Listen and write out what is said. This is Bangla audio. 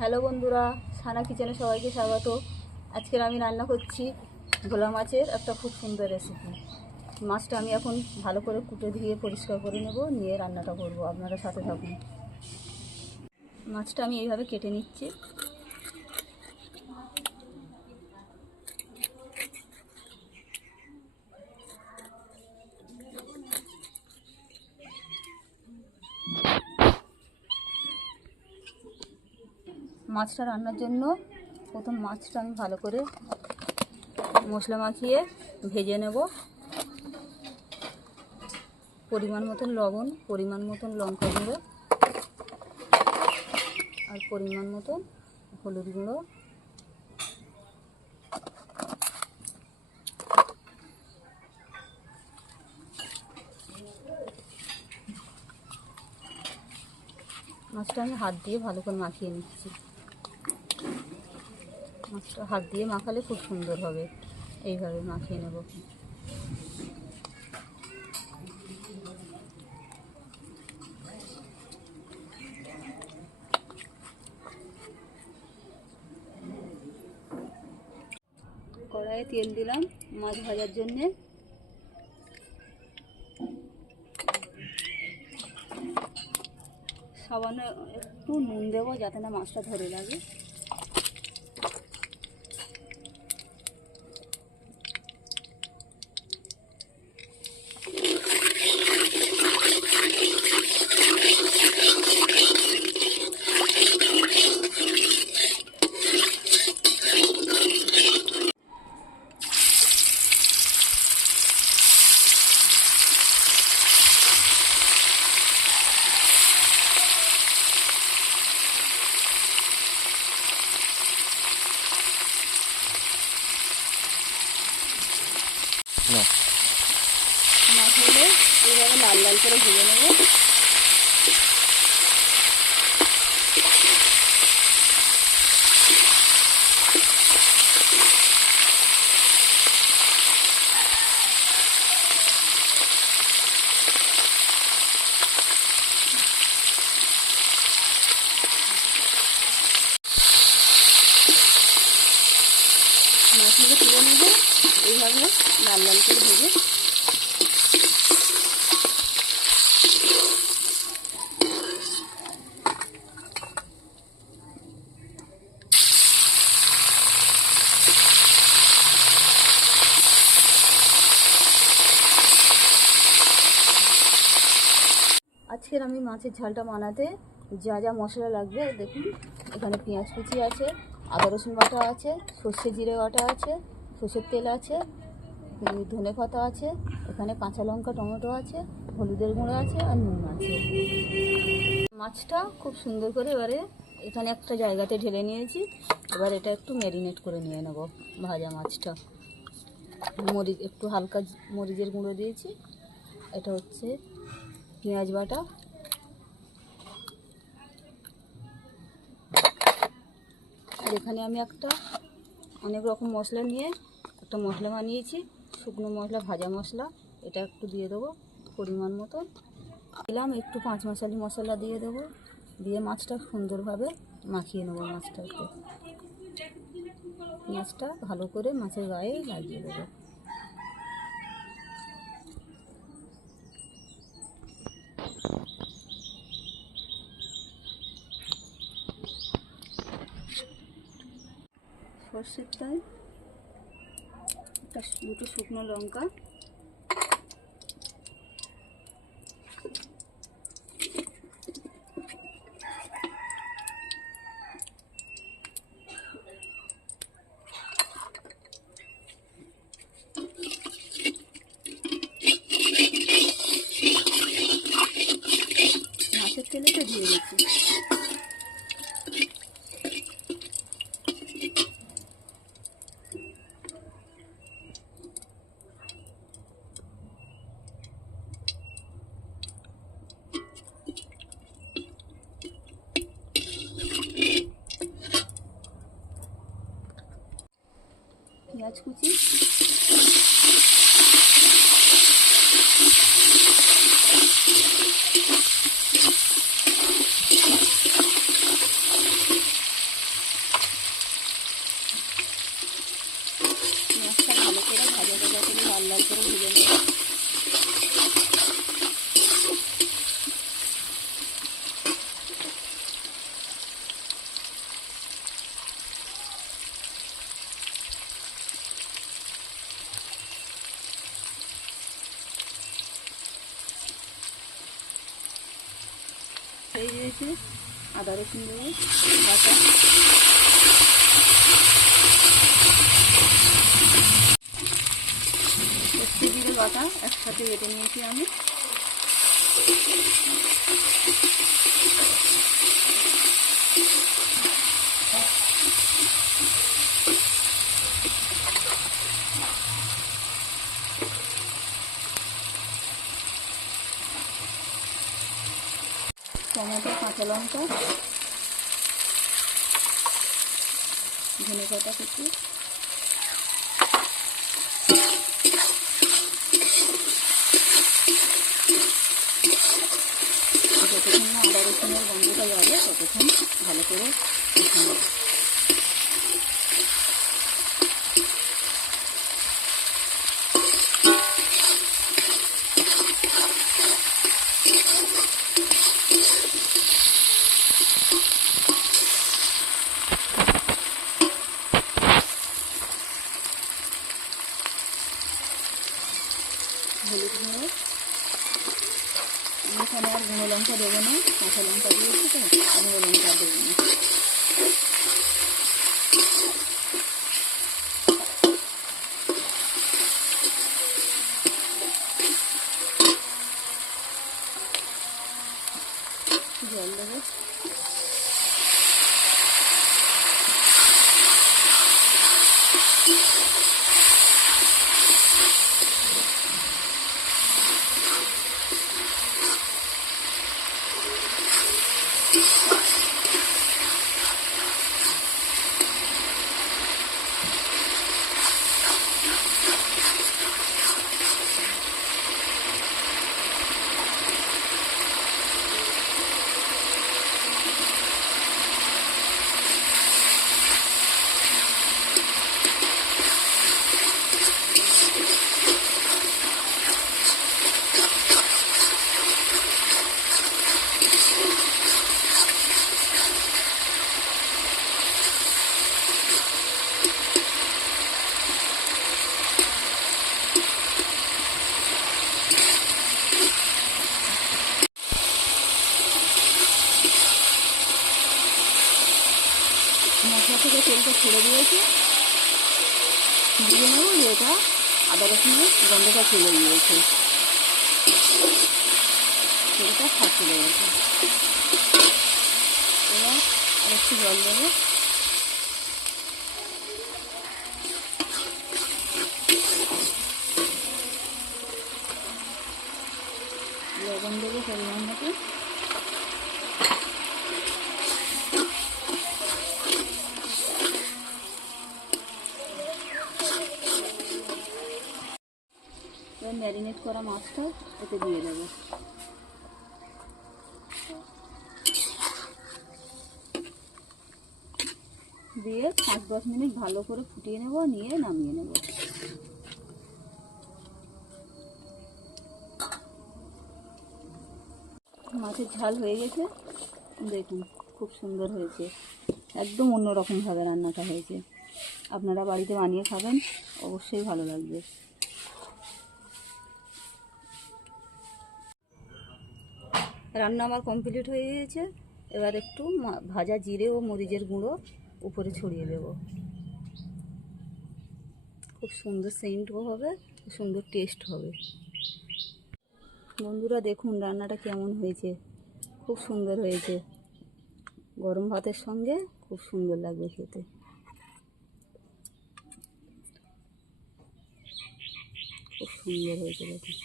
হ্যালো বন্ধুরা, সানা কিচেনে সবাইকে স্বাগত। আজকের আমি রান্না করছি ভোলা মাছের একটা খুব সুন্দর রেসিপি। মাছটা আমি এখন ভালো করে কুটে ধুয়ে পরিষ্কার করে নেব, নিয়ে রান্নাটা করব। আপনারা সাথে থাকুন। মাছটা আমি এইভাবে কেটে নিচ্ছি। মাছটা রান্নার জন্য প্রথম মাছটা আমি ভালো করে মশলা মাখিয়ে ভেজে নেব। পরিমাণ মতন লবণ, পরিমাণ মতন লঙ্কা গুঁড়ো আর পরিমাণ মতন হলুদ গুঁড়ো। মাছটা আমি হাত দিয়ে ভালো করে মাখিয়ে নিচ্ছি। মাছটা হাত দিয়ে মাখালে খুব সুন্দর হবে। এইভাবে মাখিয়ে নেব। কড়াইয়ে তেল দিলাম মাছ ভাজার জন্যে। সামান্য একটু নুন দেবো যাতে না মাছটা ধরে লাগে। মাছগুলো এইভাবে লাল লাল করে ভেজে নেব। মাছগুলো তুলে নেব এইভাবে লাল লাল করে ভেজে। আজকের আমি মাছের ঝালটা বানাতে যা যা মশলা লাগবে দেখুন। এখানে পেঁয়াজ কুচি আছে, আদা রসুন বাটা আছে, সর্ষে জিরে বাটা আছে, সর্ষের তেল আছে, ধনে পাতা আছে, এখানে কাঁচা লঙ্কা টমেটো আছে, হলুদের গুঁড়ো আছে আর নুন আছে। মাছটা খুব সুন্দর করে এবারে এখানে একটা জায়গাতে ঢেলে নিয়েছি। এবার এটা একটু ম্যারিনেট করে নিয়ে নেব ভাজা মাছটা। মরিচ একটু হালকা মরিচের গুঁড়ো দিয়েছি। এটা হচ্ছে পেঁয়াজ বাটা, আর এখানে আমি একটা অনেক রকম মশলা নিয়ে একটা মশলা বানিয়েছি, শুকনো মশলা, ভাজা মশলা। এটা একটু দিয়ে দেবো পরিমাণ মতো। দিলাম একটু 5 মশালি মশলা দিয়ে দেবো, দিয়ে মাছটা সুন্দরভাবে মাখিয়ে নেবো। মাছটা ভালো করে মাছের গায়ে লাগিয়ে দেবো। সর্ষের তেল, দুটো শুকনো লঙ্কা, মাছের তেলেটা দিয়ে দিচ্ছি। পেঁয়াজ কুচি, হয়ে গিয়েছে, আদা রসুন দেবো বাটা, সর্ষে জিরে বাটা একসাথে বেটে নিয়েছি আমি। টমেটো, কাঁচা লঙ্কা, ধনে পাতা কুচি, যতক্ষণ না আদা রসুনের গন্ধটা যাবে ততক্ষণ ভালো করে কষে নেব। হলুদ গুঁড়ো, আমি এখানে আর গুঁড়ো লঙ্কা দেবো না, কাঁচা লঙ্কা দিয়েছি তো, গুঁড়ো লঙ্কা দেবো না। জল দেবো, মশলা থেকে তেলটা ছেড়ে দিয়েছে, দিয়ে নেব। এটা আদা রসুনের গন্ধটা চলে গিয়েছে, তেলটা ফাঁক চলে গেছে। এবার আর একটু জল দেবো, লবণ দেবো পরিমাণ মতো, ম্যারিনেট করা মাছটা এতে দিয়ে দেবো। দিয়ে 5-10 মিনিট ভালো করে ফুটিয়ে নেব, নিয়ে নামিয়ে নেব। মাছের ঝাল হয়ে গেছে, দেখুন খুব সুন্দর হয়েছে, একদম অন্যরকমভাবে রান্নাটা হয়েছে। আপনারা বাড়িতে বানিয়ে খাবেন, অবশ্যই ভালো লাগবে। রান্না আমার কমপ্লিট হয়ে গিয়েছে। এবার একটু ভাজা জিরে ও মরিচের গুঁড়ো উপরে ছড়িয়ে দেব। খুব সুন্দর সেন্টও হবে, সুন্দর টেস্ট হবে। বন্ধুরা দেখুন রান্নাটা কেমন হয়েছে, খুব সুন্দর হয়েছে। গরম ভাতের সঙ্গে খুব সুন্দর লাগবে খেতে। খুব সুন্দর হয়েছে দেখুন।